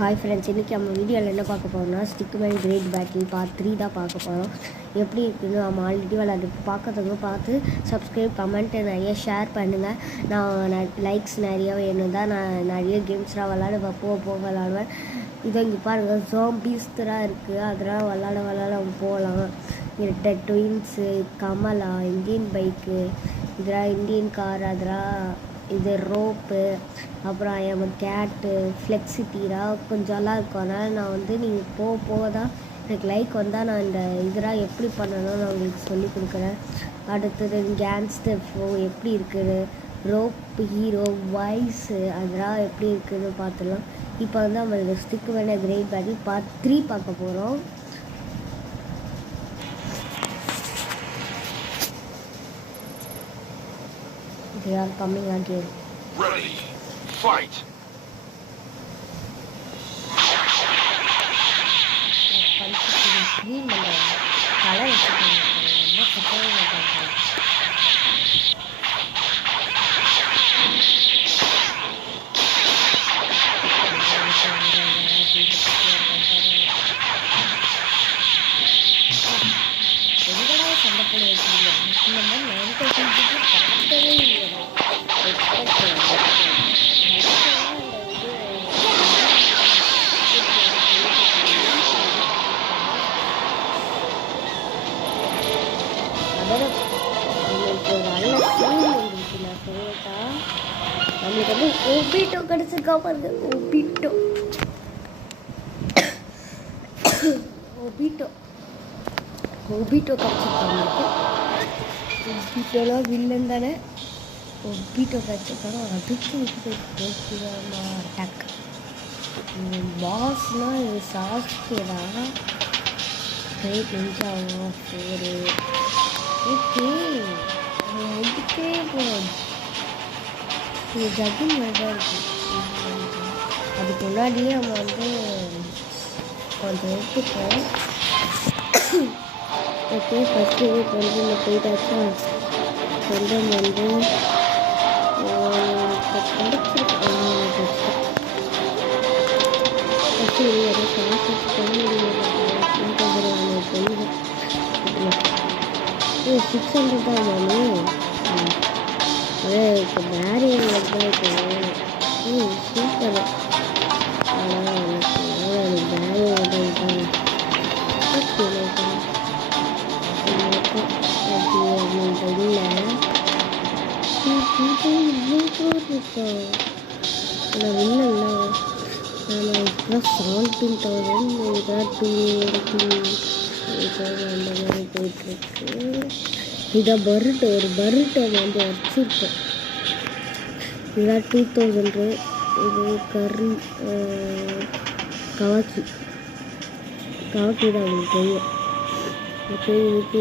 Hi friends, இன்றைக்கி நம்ம வீடியோவில் என்ன பார்க்க போகிறோம்னா ஸ்டிக்மேன் கிரேட் பேட்டில் பார்ட் 3 தான் பார்க்க போகிறோம். எப்படி இருக்குன்னு நம்ம ஆல்ரெடி விளையாட்டு பார்க்கறதுக்கு பார்த்து சப்ஸ்கிரைப் கமெண்ட்டு நிறைய ஷேர் பண்ணுங்கள். நான் லைக்ஸ் நிறையா வேணும் தான் நான் நிறைய கேம்ஸ்லாம் விளாடுவேன், போக விளாடுவேன். இதை இங்கே பாருங்கள், ஜாம்பீஸ்லாம் இருக்குது, அதெல்லாம் விளாட போகலாம். இரட்டை ட்வின்ஸு, கமலா, இந்தியன் பைக்கு, இதெல்லாம் இந்தியன் கார், அதெல்லாம் இது ரோப்பு, அப்புறம் என் கேட்டு ஃப்ளெக்சிட்டிலாம் கொஞ்சம்லாம் இருக்கும். அதனால் நான் வந்து நீங்கள் போக தான் எனக்கு லைக் வந்தால் நான் இந்த இதெல்லாம் எப்படி பண்ணணும்னு நான் உங்களுக்கு சொல்லி கொடுக்குறேன். அடுத்தது கேங்ஸ்டர் ஃப்ளோ எப்படி இருக்குது, ரோப் ஹீரோ வாய்ஸு அதெல்லாம் எப்படி இருக்குதுன்னு பார்த்துடலாம். இப்போ வந்து நம்ம ஸ்டிக்மேன் கிரேட் பேட்டில் பார்ட் 3 பார்க்க போகிறோம். They are coming again. Ready, fight. Green color நம்மளுக்கு வந்து ஒபிட்டோ கிடச்சிருக்கா பாருங்க. ஒபிட்டோ கிடச்சிருக்காங்க. ஒபிட்டோலாம் வில்லன் தானே. ஒபிட்டோ கிடச்சிருக்காங்க. அதுக்கு அட்டாக் பாஸ்னால் இது சாஸ்கேடா. கிரேட் நிஞ்சா ஒரு ஓகே இதுக்கே போகும். இது ஜக்கிங் மாதிரி தான் இருக்குது. அதுக்கு முன்னாடியே நம்ம வந்து கொஞ்சம் எடுத்துப்போம். ஓகே, ஃபஸ்ட்டு வந்து இந்த போயிட்டாச்சா சொந்தம் வந்து $600 தான் மாமி. அதே இப்போ பேரியர் தான் இப்போ சூப்பர். ஆனால் எனக்கு பேரியர் தான் இல்லை. நான் இல்லை நான் இப்போ 17,000 அந்த மாதிரி போயிட்டுருக்கு. இதான் ஒரு பருட்டை வந்து வச்சுருக்கேன். இதான் 2000. இது கவாக்கி தான் உங்களுக்கு தெரியும். ஓகே, இதுக்கு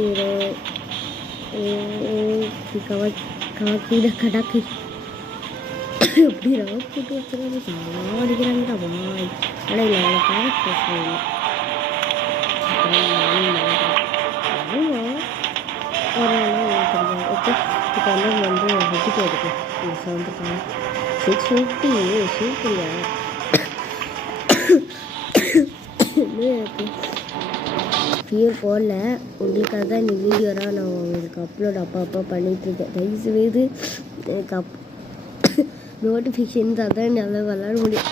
கவாக்கி தான் கடாக்கி எப்படி ராக் போட்டு வச்சுருக்காங்க. சாடிக்கிறாங்கடா வாய். ஆனால் இல்லை அவளை கரெக்ட் பேசுவாங்க. ஓகே, இப்போ வந்து ஹெட்டிட்டு எடுக்கும். வந்துருக்காங்க 650 சூப்பரியா. ஃபியர் போடல, உங்களுக்காக தான் இந்த வீடியோலாம் நான் உங்களுக்கு அப்லோட் அப்போ பண்ணிகிட்ருக்கேன். தயவுசெய்து எனக்கு நோட்டிஃபிகேஷன்ஸ் அதான் நல்லா விளாட முடியும்.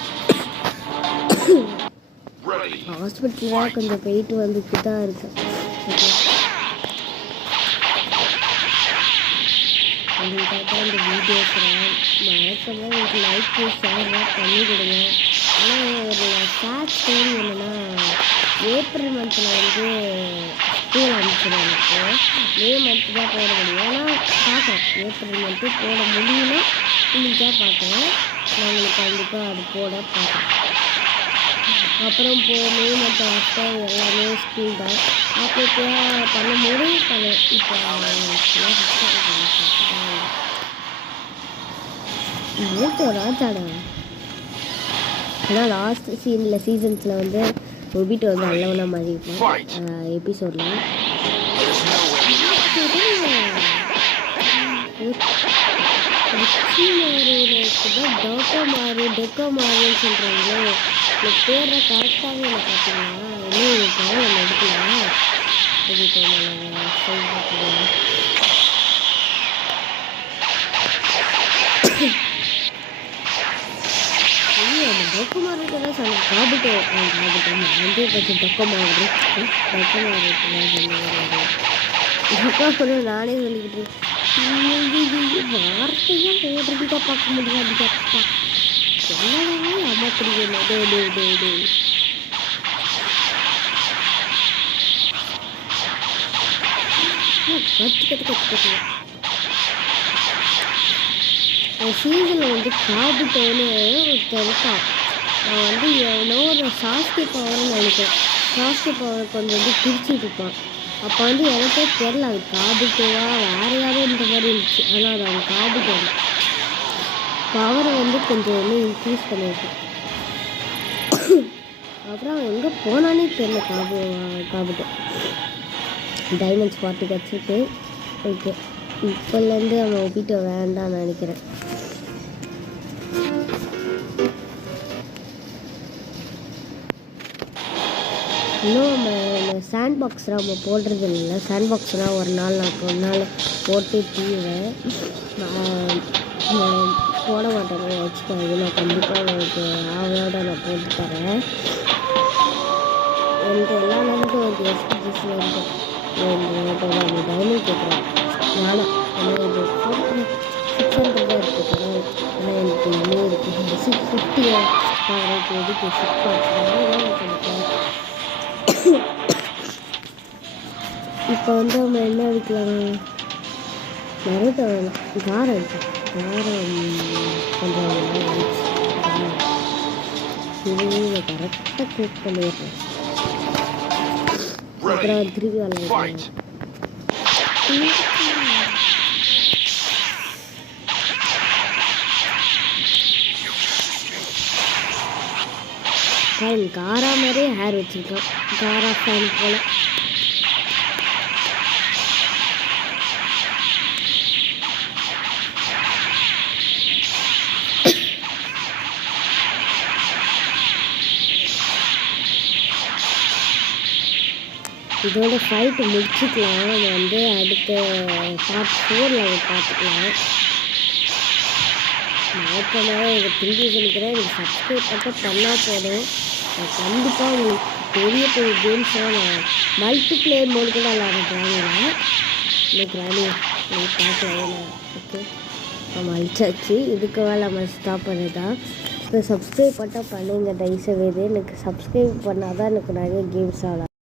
ஹாஸ்பிட்டலாக கொஞ்சம் போயிட்டு வந்துட்டு தான் இருக்கேன். உங்களுக்காக தான் இந்த வீடியோஸ்லாம் மறக்காம எனக்கு லைக் ஷேர்லாம் பண்ணி கொடுங்க. ஆனால் ஒரு சேட் ஸ்டோரி என்னென்னா, ஏப்ரல் மந்தில் வந்து ஸ்கூல் அனுப்பிச்சிடும். எனக்கு மே மந்த்து தான் போட முடியும். ஆனால் பார்க்குறேன், ஏப்ரல் மந்த்து போட முடியும்னா இன்னைக்கு தான் பார்க்குறேன். நான் உங்களுக்கு கண்டிப்பாக அது போட பார்க்குறேன். அப்புறம் மே மந்த் அப்போ எல்லாமே ஸ்கூல் தான். அப்போ பண்ணும்போது இப்போ ராஜாடா. ஆனால் லாஸ்ட் சீசன்ஸில் வந்து ஒபிட்டோ வந்து நல்லவனா மாதிரி இருப்பான் எபிசோடில். டெக்கோ மாறுன்னு சொல்கிறாங்களே. இந்த பேரை கரெக்டாகவே இல்லை பார்த்தீங்கன்னா இன்னும் ப்ராப்ளம் எடுக்கல இது ஐயோ அந்த டொக்கமாக இருக்கிறதா சொன்ன காபிட்டோ வந்து கொஞ்சம் டொக்கமாக இருக்கு டொக்கமாக இருக்குன்னா நானே சொல்லிக்கிட்டு வார்த்தையாக போடுறதுக்கா பார்க்க முடியாது அப்பா என்னடா ஏமாத்துறீங்க கற்று சீசனில் வந்து காபிட்டோன்னு ஒருத்தர் இருப்பான். நான் வந்து எவ்வளோ ஒரு சாஸ்கி பவர்னு நினைக்கிறேன். சாஸ்கி பவர் கொஞ்சம் வந்து பிரிச்சுட்டு இருப்பான். அப்போ வந்து எனக்கே தெரில அது காபிட்டோவா வேறு யாரும் இந்த மாதிரி இருந்துச்சு. ஆனால் அது அவங்க காபிட்டோ பவரை வந்து கொஞ்சம் வந்து இன்க்ரீஸ் பண்ணியிருக்கேன். அப்புறம் அவன் எங்கே போனானே தெரில காபிட்டோ டைமண்ட்ஸ் 40 கிடச்சிருக்கு. ஓகே இப்போலேருந்து அவன் ஒப்பிட்டு வேண்டாம்னு நினைக்கிறேன். இன்னும் நம்ம சாண்ட் பாக்ஸ்லாம் நம்ம போடுறது இல்லை. சாண்ட் பாக்ஸ்லாம் ஒரு நாள் போட்டு தீவேன் போட மாட்டேங்க வச்சுக்கோங்க. நான் கண்டிப்பாக உங்களுக்கு ஆவையோட நான் போட்டு தரேன். எனக்கு எல்லா நேரத்தும் ஒரு எஸ்பிஜிஸில் இருக்கும். நம்ம டைமண்ட் கேட்குறேன் நானும் ஆனால் இது 600 தான் இருக்குது. ஆனால் எனக்கு இன்னும் இருக்குது 650 பாருக்கு எதுக்கு 6 பாக்ஸ். இப்போ வந்து நம்ம என்ன அடிக்கலாம் நிறைய வேணும் காரம் இருக்கும். காரம் கொஞ்சம் இது கரெக்டாக குக் பண்ணிடுறேன். அப்புறம் திருப்பி வரலாம். காரா மாதிரியே ஹேர் வச்சுருக்கான். காரா ஃபேன் போல். இதோட ஃபைட்டு முடிச்சுக்கலாம். நம்ம வந்து அடுத்த பார்ட் 4 பார்த்துக்கலாம். நான் இப்போ எனக்கு திரும்பி சொல்லிக்கிறேன். எனக்கு சப்ஸ்கிரைப் மட்டும் பண்ணால் போதும். நான் கண்டிப்பாக உங்களுக்கு பெரிய பெரிய கேம்ஸ்லாம் நான் மல்டி பிளேயர் மோடு கூட விளாட்றேன். கிராணி எனக்கு பார்க்கலாம். ஓகே நம்ம அழிச்சாச்சு. இதுக்கு மேலே நம்ம ஸ்டாப் பண்ணதா. இப்போ சப்ஸ்கிரைப் மட்டும் பண்ணுங்க தயவுசெய்து. எனக்கு சப்ஸ்கிரைப் பண்ணால் தான் எனக்கு நிறைய கேம்ஸ் ஆகலாம்.